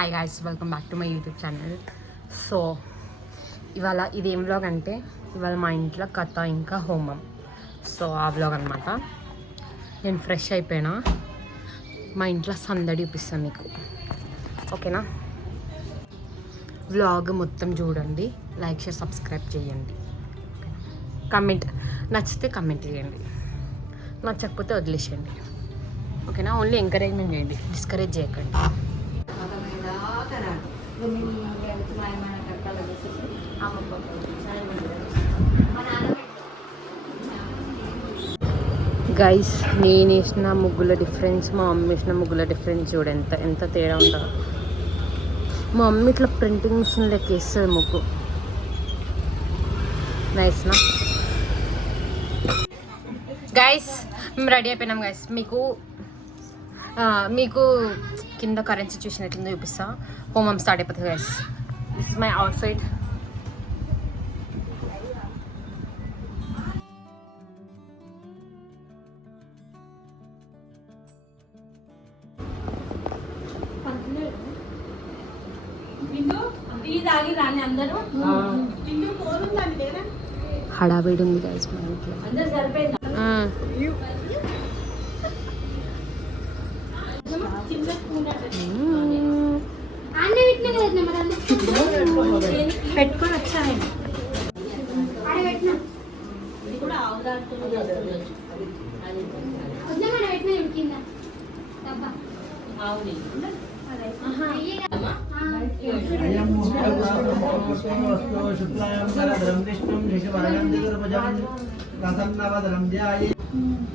Hi guys, welcome back to my YouTube channel. So ఇవాళ ఇదేం vlog అంటే ఇవాళ మా ఇంట్లో కథ ఇంకా హోమం. సో ఆ వ్లాగ్ అనమాట. నేను ఫ్రెష్ అయిపోయినా, మా ఇంట్లో సందడి చూపిస్తాను మీకు, ఓకేనా? వ్లాగ్ మొత్తం చూడండి, లైక్ షేర్ సబ్స్క్రైబ్ చేయండి, కమెంట్ నచ్చితే కమెంట్ చేయండి, నచ్చకపోతే వదిలేసేయండి, ఓకేనా? ఓన్లీ ఎంకరేజ్మెంట్ చేయండి, డిస్కరేజ్ చేయకండి. గైస్, నేను వేసిన ముగ్గుల డిఫరెన్స్, మా మమ్మీ వేసిన ముగ్గుల డిఫరెన్స్ చూడు, ఎంత తేడా ఉంటుందో. మా మమ్మీ ఇట్లా ప్రింటింగ్ మిషన్ లెక్క వేస్తుంది ముగ్గు. నైస్నా గైస్? మేము రెడీ అయిపోయినాం గైస్. మీకు కింద కరెంట్ సిచ్యువేషన్ ఎట్లుందో చూపిస్తా. హోమం స్టార్ట్ అయిపోతుంది guys. This is my outfit. హడావిడి ఉంది గైస్ మా ఇంట్లో. పెట్టుకొని వచ్చాను.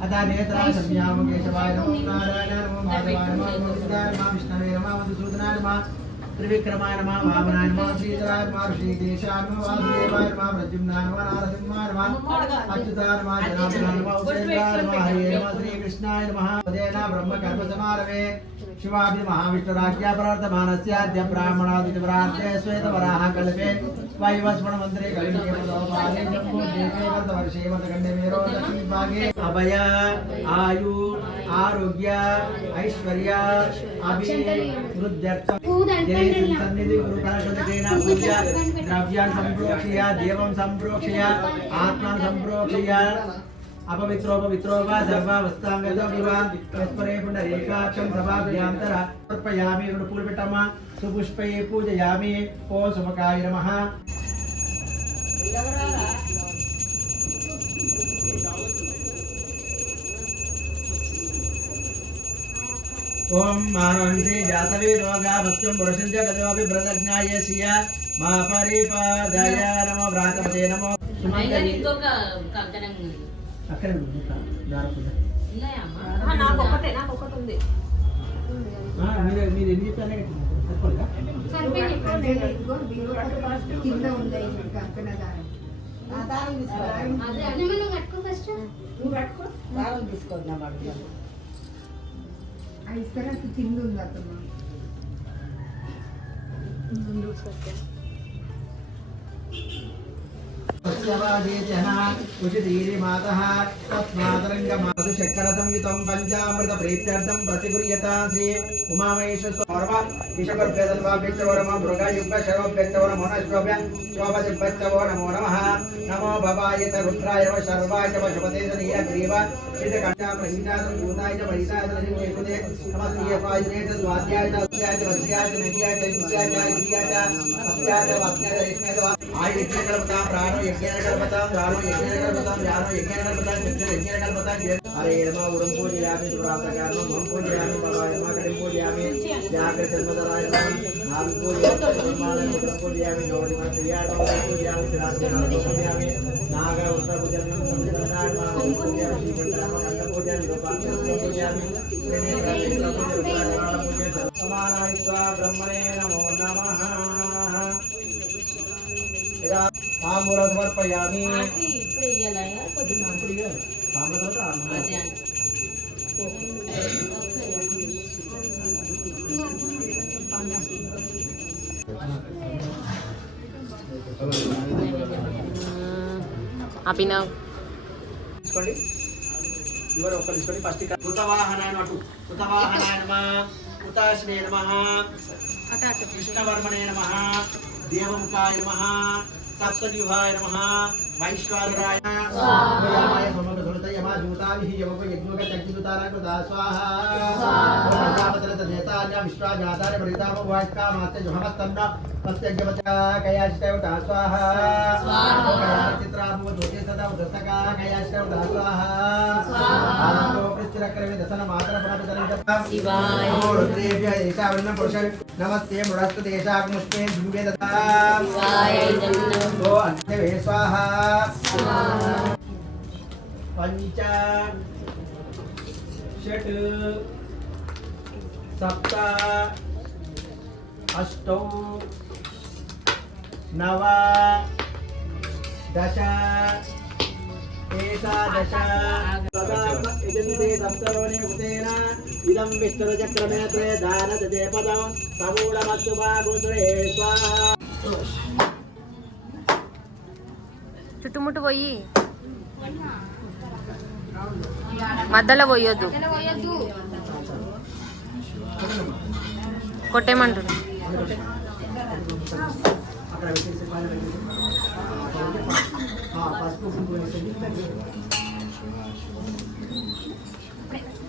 अतः नेत्रा संज्ञाम केशवाय नमो नारायण नमो माधवाय नमो गोविंदाय नमः विष्णवे नमः मधुसूदनाय नमः त्रिविक्रमाय नमः वामनाय नमः श्रीधराय नमः ऋषिकेशाय नमः वासुदेवाय नमः प्रद्युम्नाय नमः नारसिंहाय नमः अच्युताय नमः जनार्दनाय नमः उपेन्द्राय नमः हरे नमः श्रीकृष्णाय नमः पदेन ब्रह्मकल्पसमारभे शिवाभि महाविष्णुराज्ञा प्रवर्तमानस्याद्य ब्राह्मणादिवरार्थे श्वेतवराह कल्पे वायुवस्मण मन्त्रे कलिके पदोपादे जम्बूद्वीपे वर्तवर्षे वर्तखण्डे मेरो दक्षिणभागे अभय आयु आरोग्य ऐश्वर्य अभिवृद्ध्यर्थं जय सन्निधि गुरुकलशोदकेन पूज्य द्रव्यान् सम्प्रोक्ष्य देवं सम्प्रोक्ष्य आत्मानं सम्प्रोक्ष्य अपवित्रोपवित्रो वा सर्वावस्थांगतो विवान् तस्परे पुण्डरीकाक्षं सभाभ्यन्तरा समर्पयामि गुरुपूर्वटमा सुपुष्पे पूजयामि ओम सुमकाय नमः ओम मानवंशी जातवे रोगा भक्त्यं पुरुषं च गतोऽपि व्रतज्ञायस्य मा परिपादाय नमो व्रातपते नमो सुमंगली అక్కడ దారపుద నాకు ఒకటి ఉంది. మీరు ఎన్ని చెప్పానే సరిపోలేదా? కింద ఉంది కర్పణ దారం. ఆ దారం తీసుకో. అదే మనం కట్టుకో ఫస్ట్. నువ్వు కట్టుకో. దారం తీసుకొద్దాం వాడు. ఆ ఇస్తరా కింద ఉంది అత్తమ్మ. ముందు సత్య उचितीरि मातः तस्मादरङ्गमातु शक्करसंयुतं पञ्चामृत प्रीत्यर्थं प्रतिगृह्यता श्री उमामहेश्वर ईशकर्भ्यदल्वाभ्यश्चवो नमः मृगयुग्मशर्वभ्यश्चवो नमो नश्वभ्य शोभसिभ्यश्चवो नमो नमः नमो भवाय च रुद्राय च शर्वाय च पशुपते च नीलग्रीव श्रीतकण्ठाप्रहीनाय भूताय च महिताय च निकुते नमस्तीयपायने च स्वाध्याय च अस्याय च वस्याय च नित्याय च युत्याय च युत्याय च अस्याय च वाक्याय च रेष्माय च आयुर्यज्ञकल्पतां प्राणो यज्ञेन कल्पतां दानो यज्ञेन कल्पतां ध्यानो यज्ञेन कल्पतां चित्तं यज्ञेन कल्पतां हरे नमः उरं पूजयामि सुप्राप्तकारणं मम पूजयामि भवाय नमः कटिं पूजयामि व्याघ्रजन्मदराय नमः नाम पूजयामि ब्रह्माणं उरं पूजयामि नवदिनं प्रियाणं पूजयामि श्रीराजं पूजयामि नाग उत्तरभुजनं समुद्रनाय नमः पूजयामि श्रीकण्ठानं कण्ठ पूजयामि गोपालं पूजयामि समानाय स्वा ब्रह्मणे नमो नमः ताम्बूलं समर्पयामि ఇప్పుడు ఇయ్యాలయ్యా కొద్దిగా అభినవ్ తీసుకోండి. ఎవరు ఒక్కరు తీసుకోండి. ఫస్ట్ కృతవాహనాయ నమః, కృతవాహనాయ నమః, కృతాశ్నే నమః, कृष्णवर्मणे नमः देवमुखाय नमः सप्तद्युहाय नमः वैश्वानराय स्वाहाय समग्रधुरतयमा दूताभिः यमोपयज्ञोपचक्षुतारकृता स्वाहा प्रजापतरतदेतान्या विश्वाजाताय परितामवास्कामात्य जुहमस्तन्न तस्यज्ञवचा कयाश्चैवता स्वाहा कयाचित्राभुवधोते सदा उदस्तका कयाश्चैवता स्वाहा आनन्दो पृष्ठरक्रमे दशनमातरपणपितरं शिवाय रुद्रेभ्य एषावन्नं पुरुषं नमस्ते मृडस्तुतेषाग्मुष्टे दिव्ये दत्ता शिवाय नमो अन्यवे स्वाहा पंच षट् सप्त अष्टौ नव दश एकादश सप्तरोनि भूतेन इदं विष्णुचक्रमे त्रे दानदते पदं समूलमस्तु भागुत्रे स्वाहा చుట్టుముట్టు పోయి మధ్యలో పోయొద్దు కొట్టేమంటున్నా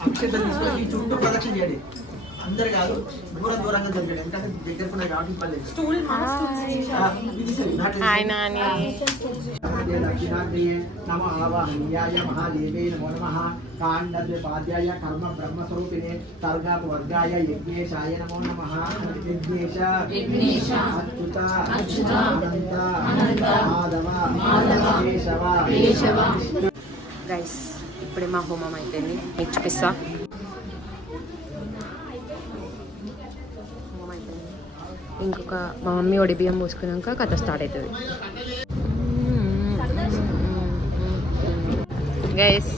అక్షతలు తీసుకొని ఈ చుట్టూ ప్రదక్షిణ చేయండి అందరు కాదు దూరంగా జరిగాడు ఎందుకంటే దగ్గరకు నాకు రావడం పర్లేదు नम आवाहनीयाय महादेवे नमो नमः काण्डद्विपाद्याय कर्म ब्रह्मस्वरूपिणे सर्गापवर्गाय यज्ञेशाय नमो नमः यज्ञेश अच्युत अनंत माधव केशव గైస్ ఇప్పుడే మా హోమం అయిపోయింది మీకు చూపిస్తా హోమం అయిపోయింది ఇంకొక మా మమ్మీ ఒడి బియ్యం పోసుకున్నాక కథ స్టార్ట్ అవుతుంది గైస్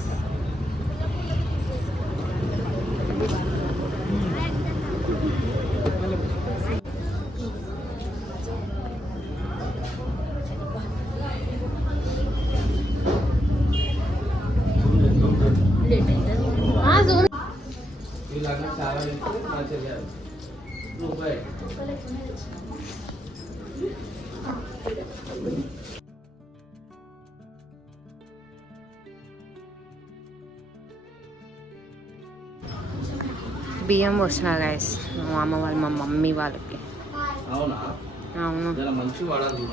బియ్యం పోసిన గైస్ మా అమ్మ వాళ్ళు మా మమ్మీ వాళ్ళకి అవునా అవును మంచి వాడాలి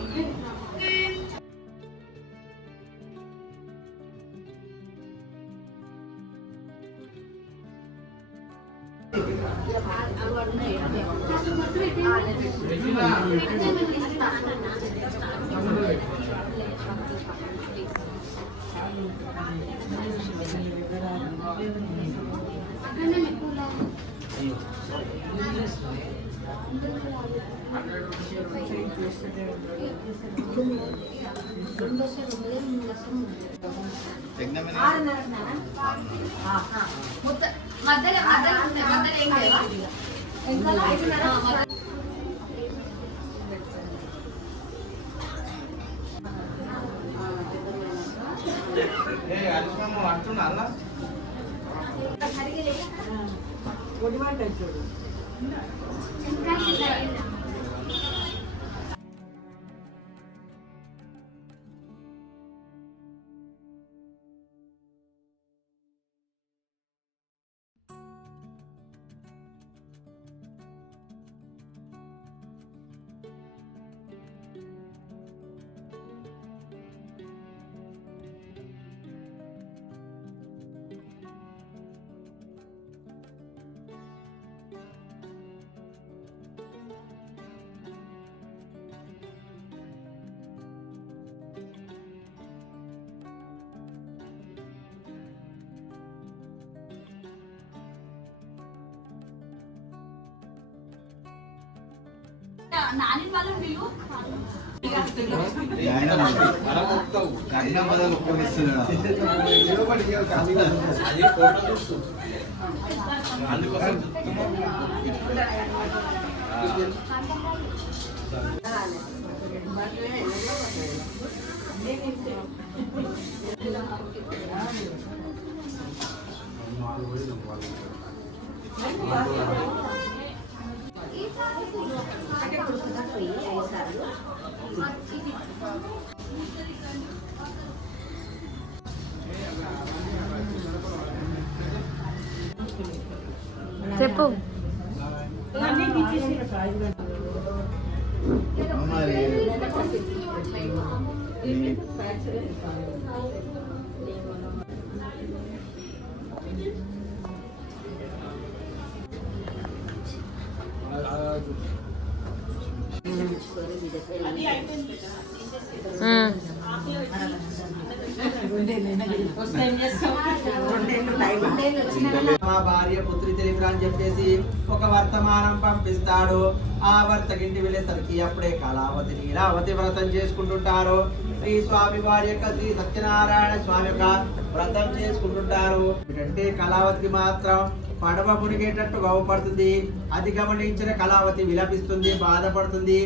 నాని వాళ్ళని పిలు చెప్పు. మా భార్య పుత్రి తెలివిరా అని చెప్పేసి ఒక వర్తమానం పంపిస్తాడు. ఆ వర్తకింటి వెళ్ళేసరికి అప్పుడే కళావతి నీలావతి వ్రతం చేసుకుంటుంటారు. శ్రీ స్వామి వారి యొక్క శ్రీ సత్యనారాయణ స్వామి యొక్క వ్రతం చేసుకుంటుంటారు. అంటే కళావతికి మాత్రం పడవ మునిగేటట్టు గౌపడుతుంది. అది గమనించిన కళావతి విలపిస్తుంది, బాధపడుతుంది.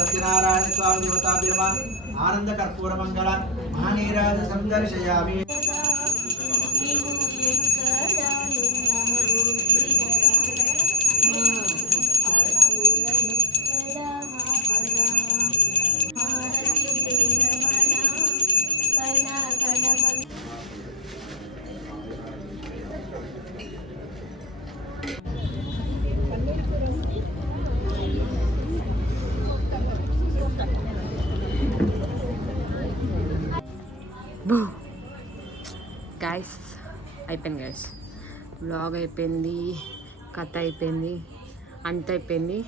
సత్యనారాయణ స్వామి దేవతాభిర్మ ఆనంద కర్పూర మంగళ మహానీరాజ సందర్శయామి. గైస్ అయిపోయింది గైస్, వ్లాగ్ అయిపోయింది, కథ అయిపోయింది, అంత అయిపోయింది.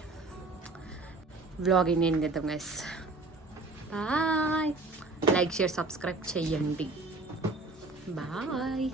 వ్లాగింగ్ ఏం చేద్దాం guys. Bye. Like share subscribe చెయ్యండి. బాయ్.